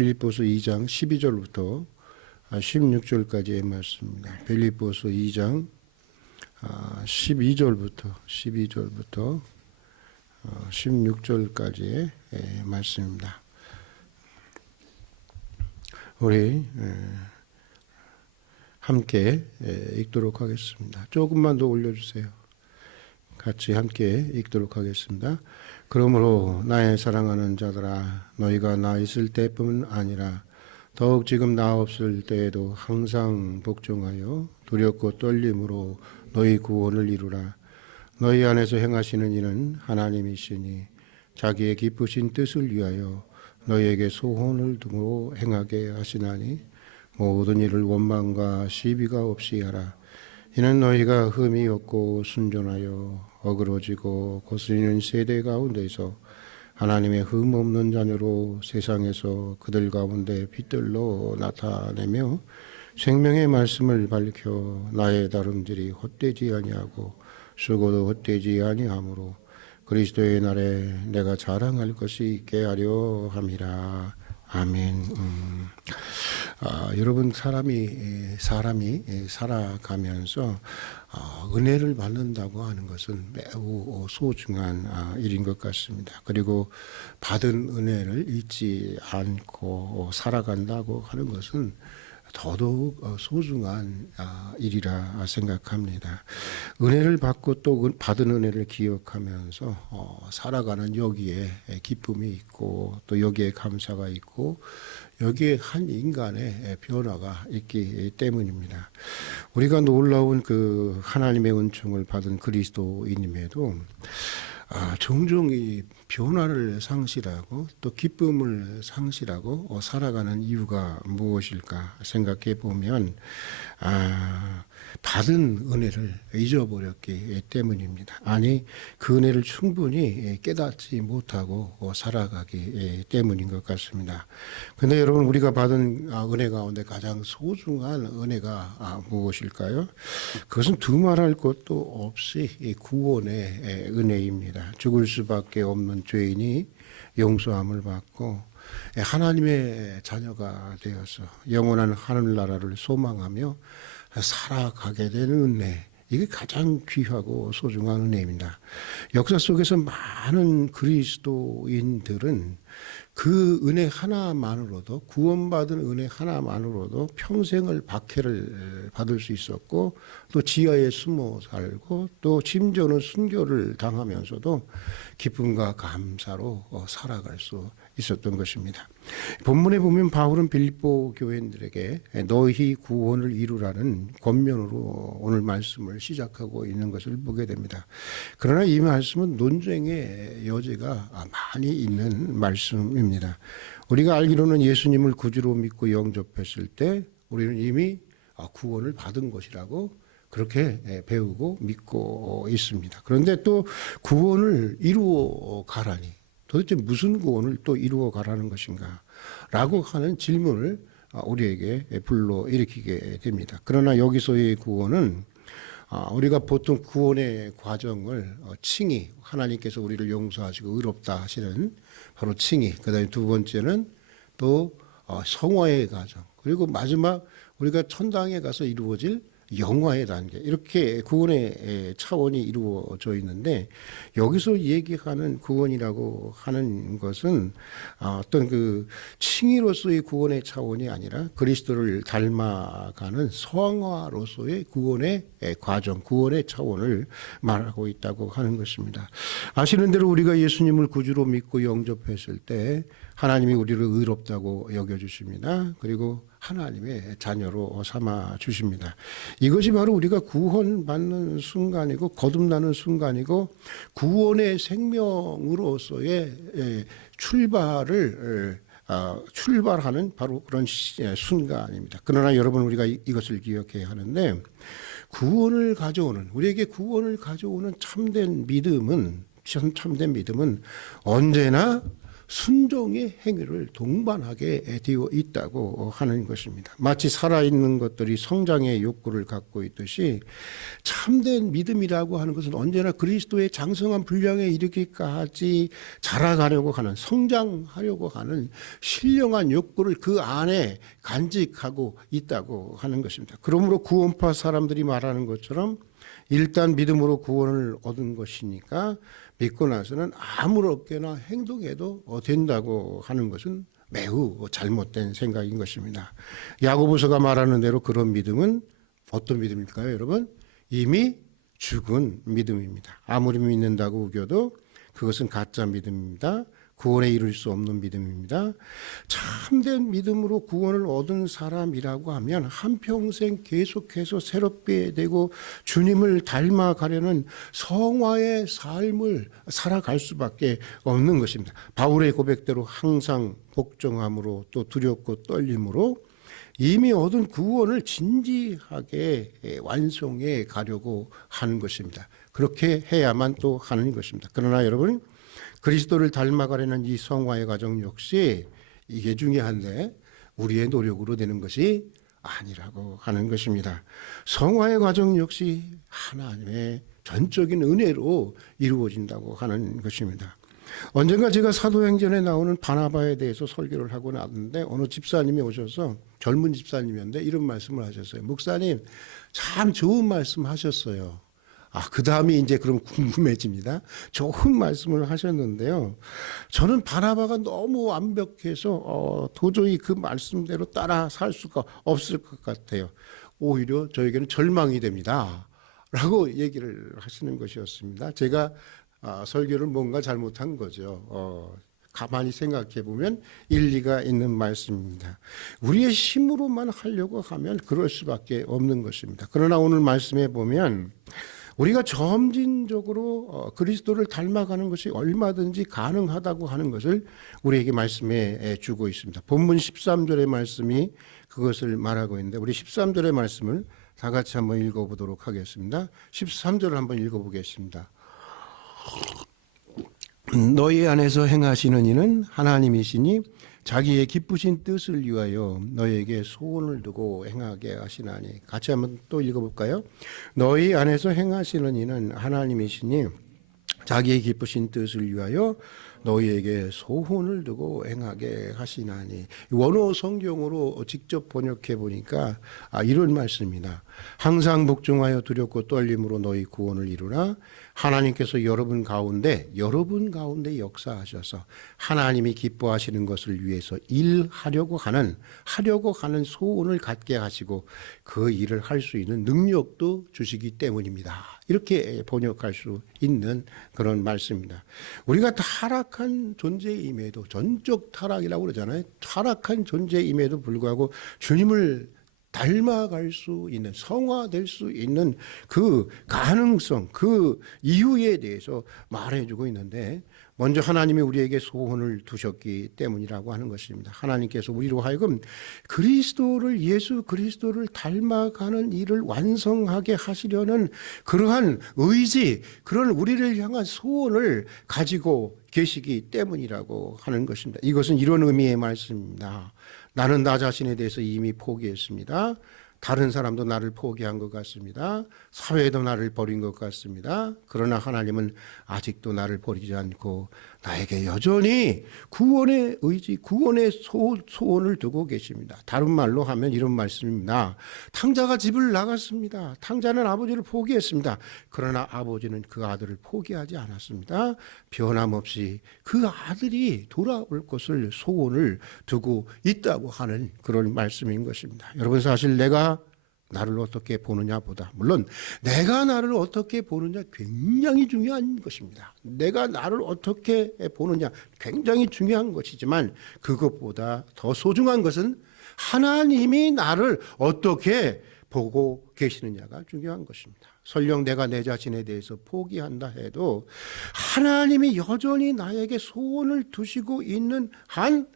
빌립보서 2장 12절부터 16절까지의 말씀입니다. 빌립보서 2장 12절부터 16절까지의 말씀입니다. 우리 함께 읽도록 하겠습니다. 조금만 더 올려주세요. 같이 함께 읽도록 하겠습니다. 그러므로 나의 사랑하는 자들아, 너희가 나 있을 때뿐 아니라 더욱 지금 나 없을 때에도 항상 복종하여 두렵고 떨림으로 너희 구원을 이루라. 너희 안에서 행하시는 이는 하나님이시니 자기의 기쁘신 뜻을 위하여 너희에게 소원을 두고 행하게 하시나니 모든 일을 원망과 시비가 없이 하라. 이는 너희가 흠이 없고 순전하여 어그러지고 거스리는 세대 가운데서 하나님의 흠 없는 자녀로 세상에서 그들 가운데 빛들로 나타내며 생명의 말씀을 밝혀 나의 다름질이 헛되지 아니하고 수고도 헛되지 아니하므로 그리스도의 날에 내가 자랑할 것이 있게 하려 함이라. 아멘. 여러분, 사람이 살아가면서 은혜를 받는다고 하는 것은 매우 소중한 일인 것 같습니다. 그리고 받은 은혜를 잊지 않고 살아간다고 하는 것은 더더욱 소중한 일이라 생각합니다. 은혜를 받고 또 받은 은혜를 기억하면서 살아가는 여기에 기쁨이 있고 또 여기에 감사가 있고 여기에 한 인간의 변화가 있기 때문입니다. 우리가 놀라운 그 하나님의 은총을 받은 그리스도인임에도 종종 이 변화를 상실하고 또 기쁨을 상실하고 살아가는 이유가 무엇일까 생각해 보면 받은 은혜를 잊어버렸기 때문입니다. 아니, 그 은혜를 충분히 깨닫지 못하고 살아가기 때문인 것 같습니다. 그런데 여러분, 우리가 받은 은혜 가운데 가장 소중한 은혜가 무엇일까요? 그것은 두말할 것도 없이 구원의 은혜입니다. 죽을 수밖에 없는 죄인이 용서함을 받고 하나님의 자녀가 되어서 영원한 하늘나라를 소망하며 살아가게 되는 은혜, 이게 가장 귀하고 소중한 은혜입니다. 역사 속에서 많은 그리스도인들은 그 은혜 하나만으로도, 구원받은 은혜 하나만으로도 평생을 박해를 받을 수 있었고 또 지하에 숨어 살고 또 심지어는 순교를 당하면서도 기쁨과 감사로 살아갈 수 있었던 것입니다. 본문에 보면 바울은 빌립보 교인들에게 너희 구원을 이루라는 권면으로 오늘 말씀을 시작하고 있는 것을 보게 됩니다. 그러나 이 말씀은 논쟁의 여지가 많이 있는 말씀입니다. 우리가 알기로는 예수님을 구주로 믿고 영접했을 때 우리는 이미 구원을 받은 것이라고 그렇게 배우고 믿고 있습니다. 그런데 또 구원을 이루어 가라니, 도대체 무슨 구원을 또 이루어 가라는 것인가 라고 하는 질문을 우리에게 불러일으키게 됩니다. 그러나 여기서의 구원은 우리가 보통 구원의 과정을 칭의, 하나님께서 우리를 용서하시고 의롭다 하시는 바로 칭의, 그 다음에 두 번째는 또 성화의 과정, 그리고 마지막 우리가 천당에 가서 이루어질 영화의 단계, 이렇게 구원의 차원이 이루어져 있는데 여기서 얘기하는 구원이라고 하는 것은 어떤 그 칭의로서의 구원의 차원이 아니라 그리스도를 닮아가는 성화로서의 구원의 과정, 구원의 차원을 말하고 있다고 하는 것입니다. 아시는 대로 우리가 예수님을 구주로 믿고 영접했을 때 하나님이 우리를 의롭다고 여겨주십니다. 그리고 하나님의 자녀로 삼아 주십니다. 이것이 바로 우리가 구원받는 순간이고 거듭나는 순간이고 구원의 생명으로서의 출발하는 바로 그런 순간입니다. 그러나 여러분, 우리가 이것을 기억해야 하는데 구원을 가져오는, 우리에게 구원을 가져오는 참된 믿음은 언제나 순종의 행위를 동반하게 되어 있다고 하는 것입니다. 마치 살아있는 것들이 성장의 욕구를 갖고 있듯이 참된 믿음이라고 하는 것은 언제나 그리스도의 장성한 분량에 이르기까지 자라가려고 하는, 성장하려고 하는 신령한 욕구를 그 안에 간직하고 있다고 하는 것입니다. 그러므로 구원파 사람들이 말하는 것처럼 일단 믿음으로 구원을 얻은 것이니까 믿고 나서는 아무렇게나 행동해도 된다고 하는 것은 매우 잘못된 생각인 것입니다. 야고보서가 말하는 대로 그런 믿음은 어떤 믿음일까요, 여러분? 이미 죽은 믿음입니다. 아무리 믿는다고 우겨도 그것은 가짜 믿음입니다. 구원에 이룰 수 없는 믿음입니다. 참된 믿음으로 구원을 얻은 사람이라고 하면 한평생 계속해서 새롭게 되고 주님을 닮아가려는 성화의 삶을 살아갈 수밖에 없는 것입니다. 바울의 고백대로 항상 복종함으로 또 두렵고 떨림으로 이미 얻은 구원을 진지하게 완성해 가려고 하는 것입니다. 그렇게 해야만 또 하는 것입니다. 그러나 여러분, 그리스도를 닮아가려는 이 성화의 과정 역시 이게 중요한데 우리의 노력으로 되는 것이 아니라고 하는 것입니다. 성화의 과정 역시 하나님의 전적인 은혜로 이루어진다고 하는 것입니다. 언젠가 제가 사도행전에 나오는 바나바에 대해서 설교를 하고 나왔는데 어느 집사님이 오셔서, 젊은 집사님이었는데 이런 말씀을 하셨어요. 목사님, 참 좋은 말씀 하셨어요. 그 다음이 이제 그럼 궁금해집니다. 좋은 말씀을 하셨는데요. 저는 바나바가 너무 완벽해서 도저히 그 말씀대로 따라 살 수가 없을 것 같아요. 오히려 저에게는 절망이 됩니다. 라고 얘기를 하시는 것이었습니다. 제가 설교를 뭔가 잘못한 거죠. 가만히 생각해 보면 일리가 있는 말씀입니다. 우리의 힘으로만 하려고 하면 그럴 수밖에 없는 것입니다. 그러나 오늘 말씀해 보면 우리가 점진적으로 그리스도를 닮아가는 것이 얼마든지 가능하다고 하는 것을 우리에게 말씀해 주고 있습니다. 본문 13절의 말씀이 그것을 말하고 있는데 우리 13절의 말씀을 다 같이 한번 읽어보도록 하겠습니다. 13절을 한번 읽어보겠습니다. 너희 안에서 행하시는 이는 하나님이시니 자기의 기쁘신 뜻을 위하여 너희에게 소원을 두고 행하게 하시나니. 같이 한번 또 읽어볼까요? 너희 안에서 행하시는 이는 하나님이시니 자기의 기쁘신 뜻을 위하여 너희에게 소원을 두고 행하게 하시나니. 원어 성경으로 직접 번역해 보니까 이런 말씀입니다. 항상 복종하여 두렵고 떨림으로 너희 구원을 이루라. 하나님께서 여러분 가운데 역사하셔서 하나님이 기뻐하시는 것을 위해서 하려고 하는 소원을 갖게 하시고 그 일을 할 수 있는 능력도 주시기 때문입니다. 이렇게 번역할 수 있는 그런 말씀입니다. 우리가 타락한 존재임에도, 전적 타락이라고 그러잖아요. 타락한 존재임에도 불구하고 주님을 닮아갈 수 있는, 성화될 수 있는 그 가능성, 그 이유에 대해서 말해주고 있는데, 먼저 하나님이 우리에게 소원을 두셨기 때문이라고 하는 것입니다. 하나님께서 우리로 하여금 예수 그리스도를 닮아가는 일을 완성하게 하시려는 그러한 의지, 그런 우리를 향한 소원을 가지고 계시기 때문이라고 하는 것입니다. 이것은 이런 의미의 말씀입니다. 나는 나 자신에 대해서 이미 포기했습니다. 다른 사람도 나를 포기한 것 같습니다. 사회도 나를 버린 것 같습니다. 그러나 하나님은 아직도 나를 버리지 않고 나에게 여전히 구원의 의지, 구원의 소원을 두고 계십니다. 다른 말로 하면 이런 말씀입니다. 탕자가 집을 나갔습니다. 탕자는 아버지를 포기했습니다. 그러나 아버지는 그 아들을 포기하지 않았습니다. 변함없이 그 아들이 돌아올 것을 소원을 두고 있다고 하는 그런 말씀인 것입니다. 여러분, 사실 내가 나를 어떻게 보느냐보다, 물론 내가 나를 어떻게 보느냐 굉장히 중요한 것입니다. 내가 나를 어떻게 보느냐 굉장히 중요한 것이지만 그것보다 더 소중한 것은 하나님이 나를 어떻게 보고 계시느냐가 중요한 것입니다. 설령 내가 내 자신에 대해서 포기한다 해도 하나님이 여전히 나에게 소원을 두시고 있는 한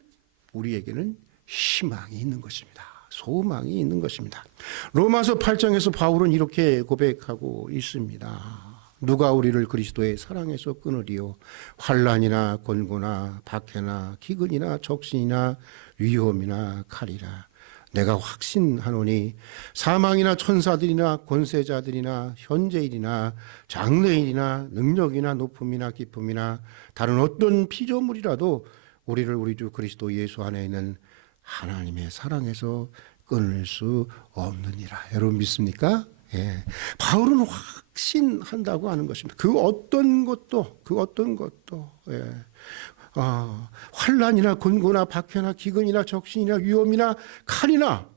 우리에게는 희망이 있는 것입니다. 소망이 있는 것입니다. 로마서 8장에서 바울은 이렇게 고백하고 있습니다. 누가 우리를 그리스도의 사랑에서 끊으리요? 환난이나 곤고나 박해나 기근이나 적신이나 위험이나 칼이라. 내가 확신하노니 사망이나 천사들이나 권세자들이나 현재일이나 장래일이나 능력이나 높음이나 기쁨이나 다른 어떤 피조물이라도 우리를 우리 주 그리스도 예수 안에 있는 하나님의 사랑에서 끊을 수 없느니라. 여러분 믿습니까? 예. 바울은 확신한다고 하는 것입니다. 그 어떤 것도 예. 환난이나 곤고나 박해나 기근이나 적신이나 위험이나 칼이나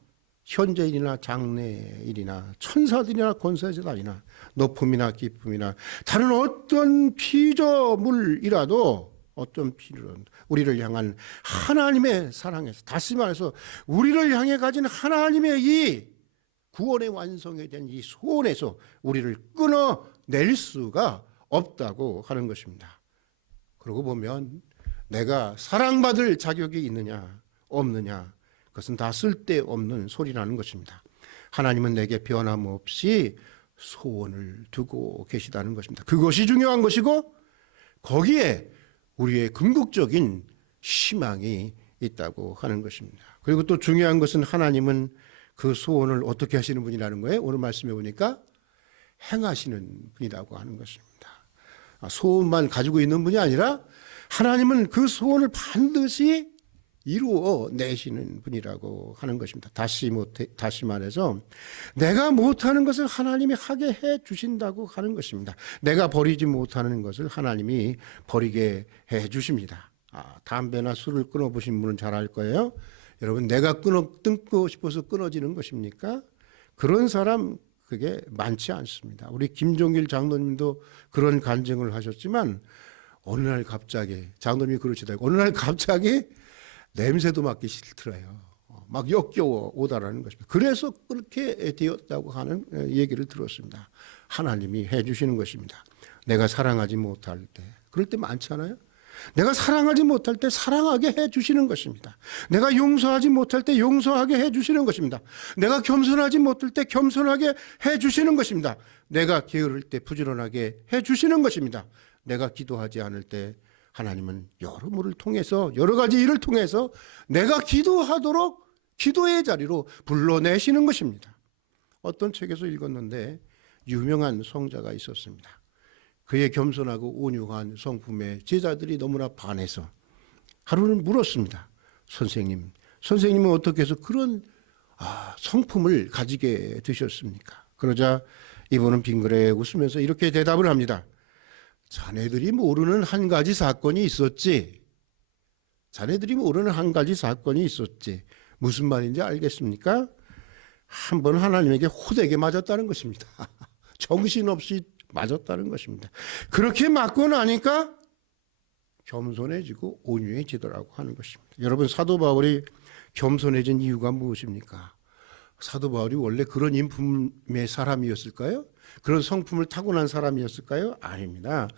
현재일이나 장래일이나 천사들이나 권세자들이나 높음이나 기쁨이나 다른 어떤 피조물이라도 어떤 필요는 우리를 향한 하나님의 사랑에서, 다시 말해서 우리를 향해 가진 하나님의 이 구원의 완성에 대한 이 소원에서 우리를 끊어낼 수가 없다고 하는 것입니다. 그러고 보면 내가 사랑받을 자격이 있느냐 없느냐, 그것은 다 쓸데없는 소리라는 것입니다. 하나님은 내게 변함없이 소원을 두고 계시다는 것입니다. 그것이 중요한 것이고 거기에 우리의 궁극적인 희망이 있다고 하는 것입니다. 그리고 또 중요한 것은 하나님은 그 소원을 어떻게 하시는 분이라는 거예요. 오늘 말씀해 보니까 행하시는 분이라고 하는 것입니다. 소원만 가지고 있는 분이 아니라 하나님은 그 소원을 반드시 이루어 내시는 분이라고 하는 것입니다. 다시 말해서 내가 못하는 것을 하나님이 하게 해 주신다고 하는 것입니다. 내가 버리지 못하는 것을 하나님이 버리게 해 주십니다. 담배나 술을 끊어보신 분은 잘 알 거예요. 여러분, 내가 끊고 싶어서 끊어지는 것입니까? 그런 사람 그게 많지 않습니다. 우리 김종길 장로님도 그런 간증을 하셨지만 어느 날 갑자기 장로님이 그러시더라고요. 어느 날 갑자기 냄새도 맡기 싫더래요. 막 역겨워 오다라는 것입니다. 그래서 그렇게 되었다고 하는 얘기를 들었습니다. 하나님이 해주시는 것입니다. 내가 사랑하지 못할 때, 그럴 때 많잖아요. 내가 사랑하지 못할 때 사랑하게 해주시는 것입니다. 내가 용서하지 못할 때 용서하게 해주시는 것입니다. 내가 겸손하지 못할 때 겸손하게 해주시는 것입니다. 내가 게으를 때 부지런하게 해주시는 것입니다. 내가 기도하지 않을 때 하나님은 여러모를 통해서, 여러 가지 일을 통해서 내가 기도하도록 기도의 자리로 불러내시는 것입니다. 어떤 책에서 읽었는데 유명한 성자가 있었습니다. 그의 겸손하고 온유한 성품에 제자들이 너무나 반해서 하루는 물었습니다. 선생님은 어떻게 해서 그런 성품을 가지게 되셨습니까? 그러자 이분은 빙그레 웃으면서 이렇게 대답을 합니다. 자네들이 모르는 한 가지 사건이 있었지. 무슨 말인지 알겠습니까? 한 번 하나님에게 호되게 맞았다는 것입니다. 정신없이 맞았다는 것입니다. 그렇게 맞고 나니까 겸손해지고 온유해지더라고 하는 것입니다. 여러분, 사도 바울이 겸손해진 이유가 무엇입니까? 사도 바울이 원래 그런 인품의 사람이었을까요? 그런 성품을 타고난 사람이었을까요? 아닙니다.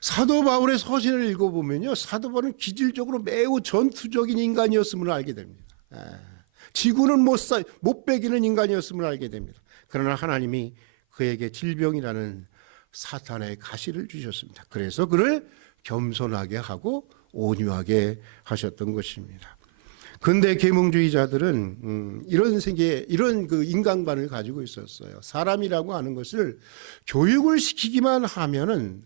사도 바울의 서신을 읽어보면요, 사도 바울은 기질적으로 매우 전투적인 인간이었음을 알게 됩니다. 지구는 못 배기는 인간이었음을 알게 됩니다. 그러나 하나님이 그에게 질병이라는 사탄의 가시를 주셨습니다. 그래서 그를 겸손하게 하고 온유하게 하셨던 것입니다. 근대 계몽주의자들은 이런 그 인간관을 가지고 있었어요. 사람이라고 하는 것을 교육을 시키기만 하면은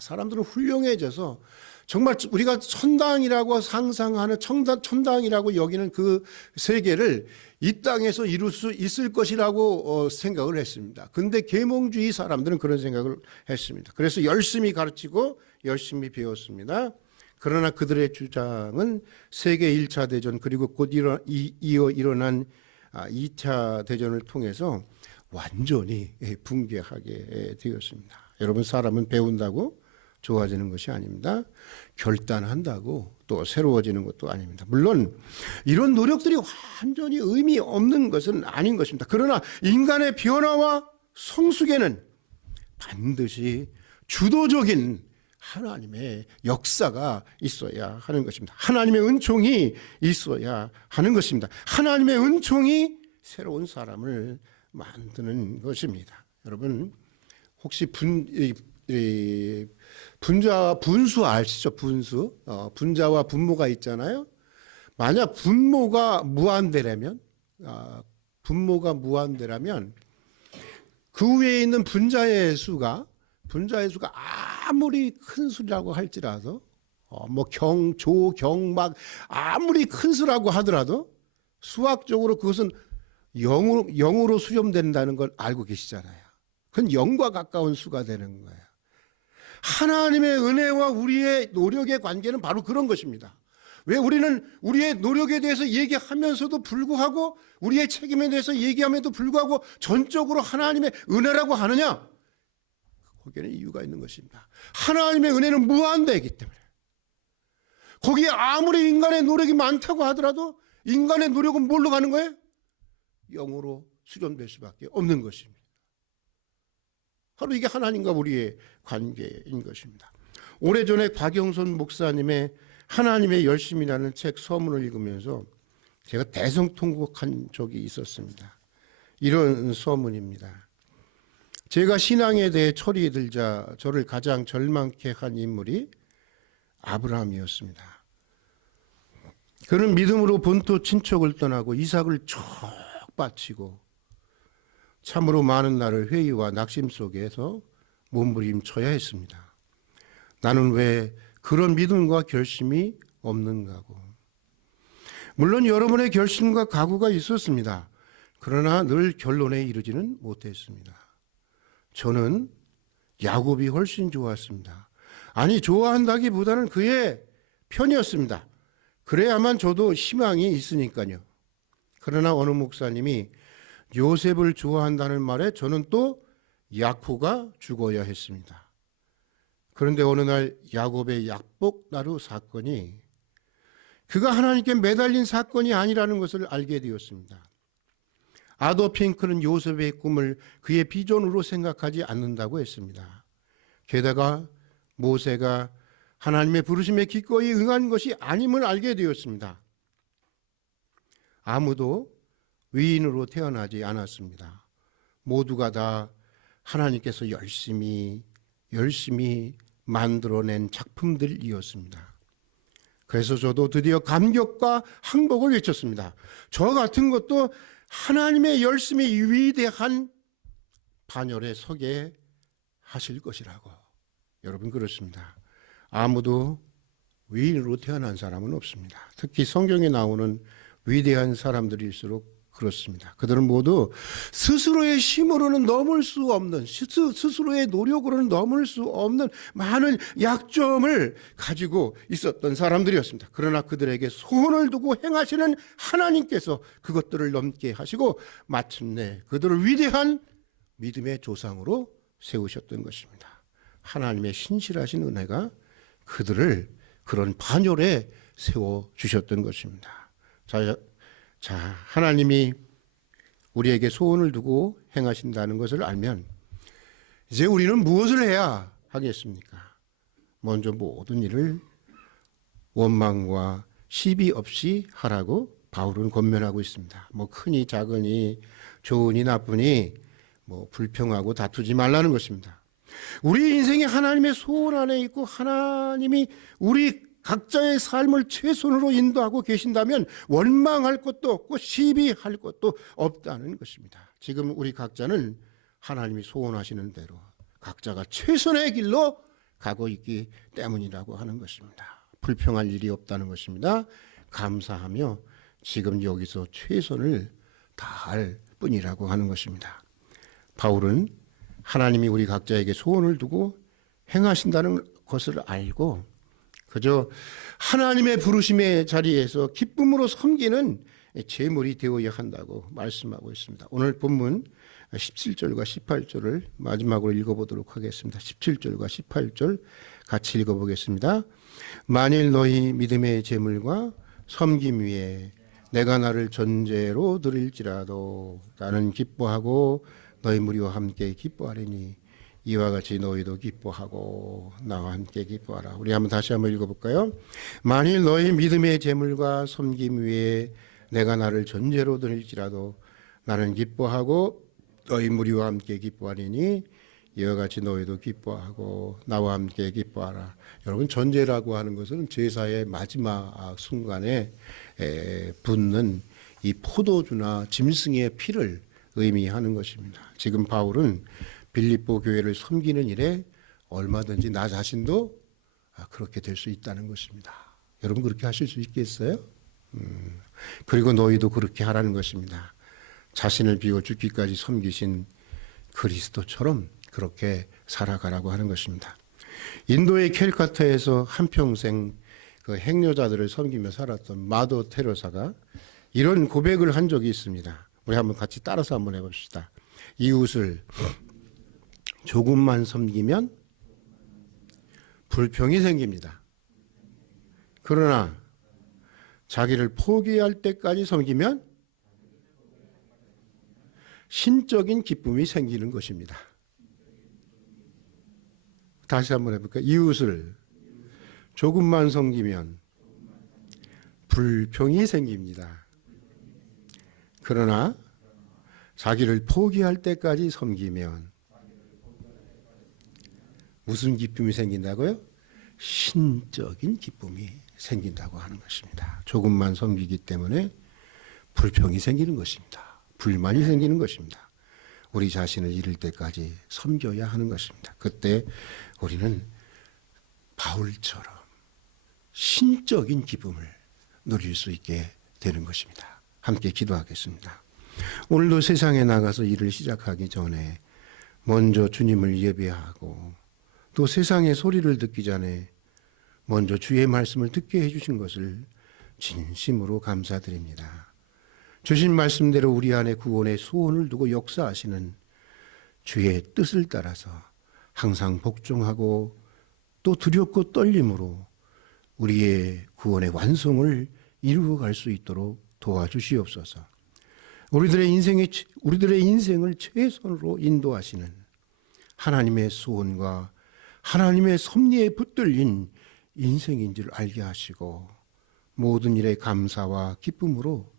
사람들은 훌륭해져서 정말 우리가 천당이라고 상상하는 천당이라고 여기는 그 세계를 이 땅에서 이룰 수 있을 것이라고 생각을 했습니다. 근데 계몽주의 사람들은 그런 생각을 했습니다. 그래서 열심히 가르치고 열심히 배웠습니다. 그러나 그들의 주장은 세계 1차 대전 그리고 곧 이어 일어난 2차 대전을 통해서 완전히 붕괴하게 되었습니다. 여러분, 사람은 배운다고 좋아지는 것이 아닙니다. 결단한다고 또 새로워지는 것도 아닙니다. 물론 이런 노력들이 완전히 의미 없는 것은 아닌 것입니다. 그러나 인간의 변화와 성숙에는 반드시 주도적인 하나님의 역사가 있어야 하는 것입니다. 하나님의 은총이 있어야 하는 것입니다. 하나님의 은총이 새로운 사람을 만드는 것입니다. 여러분, 혹시 분수 아시죠? 분자와 분모가 있잖아요. 만약 분모가 무한대라면 그 위에 있는 분자의 수가 아무리 큰 수라고 할지라도 막 아무리 큰 수라고 하더라도 수학적으로 그것은 0으로 수렴된다는 걸 알고 계시잖아요. 그건 0과 가까운 수가 되는 거예요. 하나님의 은혜와 우리의 노력의 관계는 바로 그런 것입니다. 왜 우리는 우리의 노력에 대해서 얘기하면서도 불구하고 우리의 책임에 대해서 얘기함에도 불구하고 전적으로 하나님의 은혜라고 하느냐? 거기에는 이유가 있는 것입니다. 하나님의 은혜는 무한대이기 때문에. 거기에 아무리 인간의 노력이 많다고 하더라도 인간의 노력은 뭘로 가는 거예요? 0으로 수렴될 수밖에 없는 것입니다. 바로 이게 하나님과 우리의 관계인 것입니다. 오래전에 곽영선 목사님의 하나님의 열심이라는 책 서문을 읽으면서 제가 대성통곡한 적이 있었습니다. 이런 서문입니다. 제가 신앙에 대해 철이 들자 저를 가장 절망케 한 인물이 아브라함이었습니다. 그는 믿음으로 본토 친척을 떠나고 이삭을 쭉 바치고 참으로 많은 날을 회의와 낙심 속에서 몸부림쳐야 했습니다. 나는 왜 그런 믿음과 결심이 없는가고. 물론 여러분의 결심과 각오가 있었습니다. 그러나 늘 결론에 이르지는 못했습니다. 저는 야곱이 훨씬 좋았습니다. 아니, 좋아한다기보다는 그의 편이었습니다. 그래야만 저도 희망이 있으니까요. 그러나 어느 목사님이 요셉을 좋아한다는 말에 저는 또 야코가 죽어야 했습니다. 그런데 어느 날 야곱의 약복나루 사건이 그가 하나님께 매달린 사건이 아니라는 것을 알게 되었습니다. 아더 핑크는 요셉의 꿈을 그의 비전으로 생각하지 않는다고 했습니다. 게다가 모세가 하나님의 부르심에 기꺼이 응한 것이 아님을 알게 되었습니다. 아무도 위인으로 태어나지 않았습니다. 모두가 다 하나님께서 열심히 만들어낸 작품들이었습니다. 그래서 저도 드디어 감격과 항복을 외쳤습니다. 저 같은 것도 하나님의 열심히 위대한 반열에 서게 하실 것이라고. 여러분, 그렇습니다. 아무도 위인으로 태어난 사람은 없습니다. 특히 성경에 나오는 위대한 사람들일수록 그렇습니다. 그들은 모두 스스로의 힘으로는 넘을 수 없는, 스스로의 노력으로는 넘을 수 없는 많은 약점을 가지고 있었던 사람들이었습니다. 그러나 그들에게 소원을 두고 행하시는 하나님께서 그것들을 넘게 하시고 마침내 그들을 위대한 믿음의 조상으로 세우셨던 것입니다. 하나님의 신실하신 은혜가 그들을 그런 반열에 세워주셨던 것입니다. 자, 하나님이 우리에게 소원을 두고 행하신다는 것을 알면 이제 우리는 무엇을 해야 하겠습니까? 먼저 모든 일을 원망과 시비 없이 하라고 바울은 권면하고 있습니다. 크니 작으니 좋으니 나쁘니 불평하고 다투지 말라는 것입니다. 우리 인생이 하나님의 소원 안에 있고 하나님이 우리 각자의 삶을 최선으로 인도하고 계신다면 원망할 것도 없고 시비할 것도 없다는 것입니다. 지금 우리 각자는 하나님이 소원하시는 대로 각자가 최선의 길로 가고 있기 때문이라고 하는 것입니다. 불평할 일이 없다는 것입니다. 감사하며 지금 여기서 최선을 다할 뿐이라고 하는 것입니다. 바울은 하나님이 우리 각자에게 소원을 두고 행하신다는 것을 알고 그저 하나님의 부르심의 자리에서 기쁨으로 섬기는 제물이 되어야 한다고 말씀하고 있습니다. 오늘 본문 17절과 18절을 마지막으로 읽어보도록 하겠습니다. 17절과 18절 같이 읽어보겠습니다. 만일 너희 믿음의 제물과 섬김 위에 내가 나를 전제로 드릴지라도 나는 기뻐하고 너희 무리와 함께 기뻐하리니 이와 같이 너희도 기뻐하고 나와 함께 기뻐하라. 우리 다시 한번 읽어볼까요? 만일 너희 믿음의 제물과 섬김 위에 내가 나를 전제로 드릴지라도 나는 기뻐하고 너희 무리와 함께 기뻐하리니 이와 같이 너희도 기뻐하고 나와 함께 기뻐하라. 여러분, 전제라고 하는 것은 제사의 마지막 순간에 붓는 이 포도주나 짐승의 피를 의미하는 것입니다. 지금 바울은 빌립보 교회를 섬기는 일에 얼마든지 나 자신도 그렇게 될 수 있다는 것입니다. 여러분, 그렇게 하실 수 있겠어요? 그리고 너희도 그렇게 하라는 것입니다. 자신을 비워 죽기까지 섬기신 그리스도처럼 그렇게 살아가라고 하는 것입니다. 인도의 캘카타에서 한평생 그 행여자들을 섬기며 살았던 마더 테레사가 이런 고백을 한 적이 있습니다. 우리 한번 같이 따라서 한번 해봅시다. 이웃을 조금만 섬기면 불평이 생깁니다. 그러나 자기를 포기할 때까지 섬기면 신적인 기쁨이 생기는 것입니다. 다시 한번 해볼까요? 이웃을 조금만 섬기면 불평이 생깁니다. 그러나 자기를 포기할 때까지 섬기면 무슨 기쁨이 생긴다고요? 신적인 기쁨이 생긴다고 하는 것입니다. 조금만 섬기기 때문에 불평이 생기는 것입니다. 불만이 생기는 것입니다. 우리 자신을 잃을 때까지 섬겨야 하는 것입니다. 그때 우리는 바울처럼 신적인 기쁨을 누릴 수 있게 되는 것입니다. 함께 기도하겠습니다. 오늘도 세상에 나가서 일을 시작하기 전에 먼저 주님을 예배하고 또 세상의 소리를 듣기 전에 먼저 주의 말씀을 듣게 해주신 것을 진심으로 감사드립니다. 주신 말씀대로 우리 안에 구원의 소원을 두고 역사하시는 주의 뜻을 따라서 항상 복종하고 또 두렵고 떨림으로 우리의 구원의 완성을 이루어갈 수 있도록 도와주시옵소서. 우리들의 인생을 최선으로 인도하시는 하나님의 소원과 하나님의 섭리에 붙들린 인생인 줄 알게 하시고 모든 일에 감사와 기쁨으로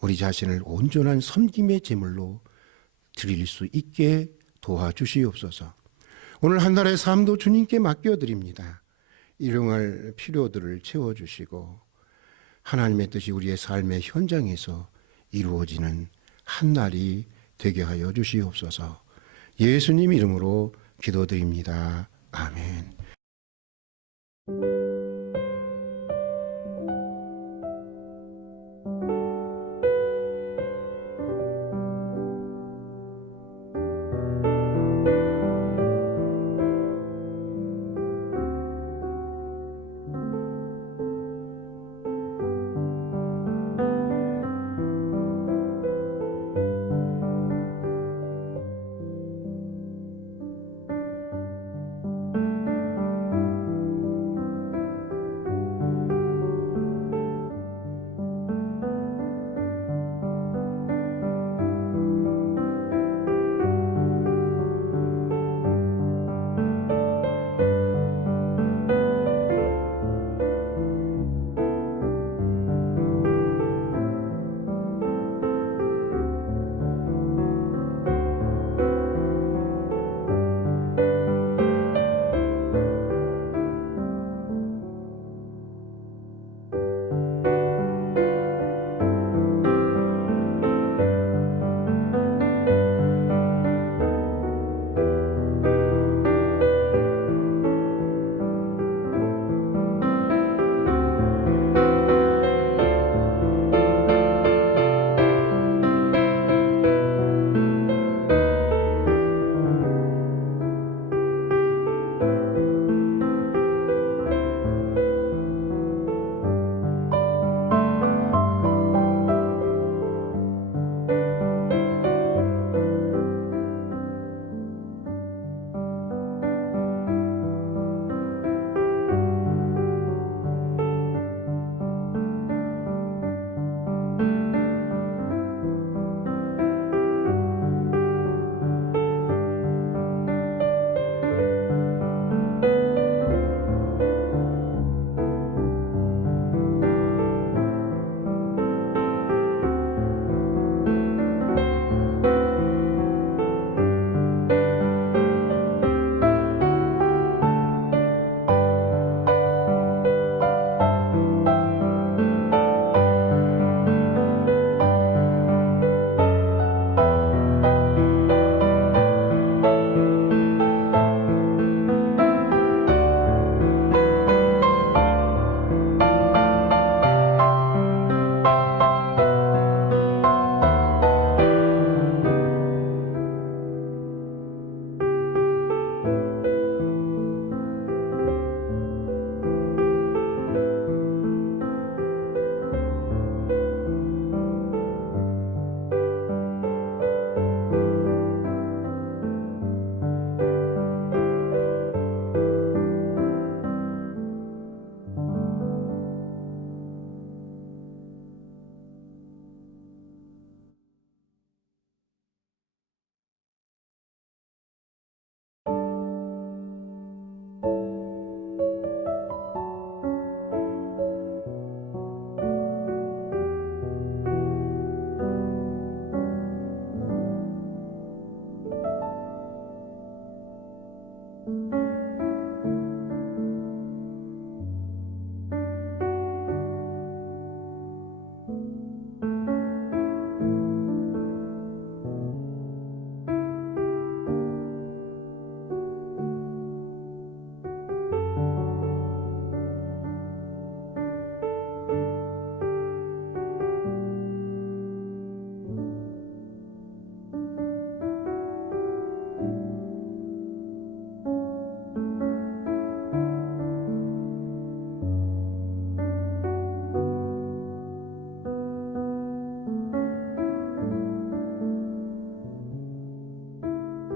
우리 자신을 온전한 섬김의 제물로 드릴 수 있게 도와주시옵소서. 오늘 한 달의 삶도 주님께 맡겨드립니다. 일용할 필요들을 채워주시고 하나님의 뜻이 우리의 삶의 현장에서 이루어지는 한 날이 되게 하여 주시옵소서. 예수님 이름으로 기도드립니다. 아멘.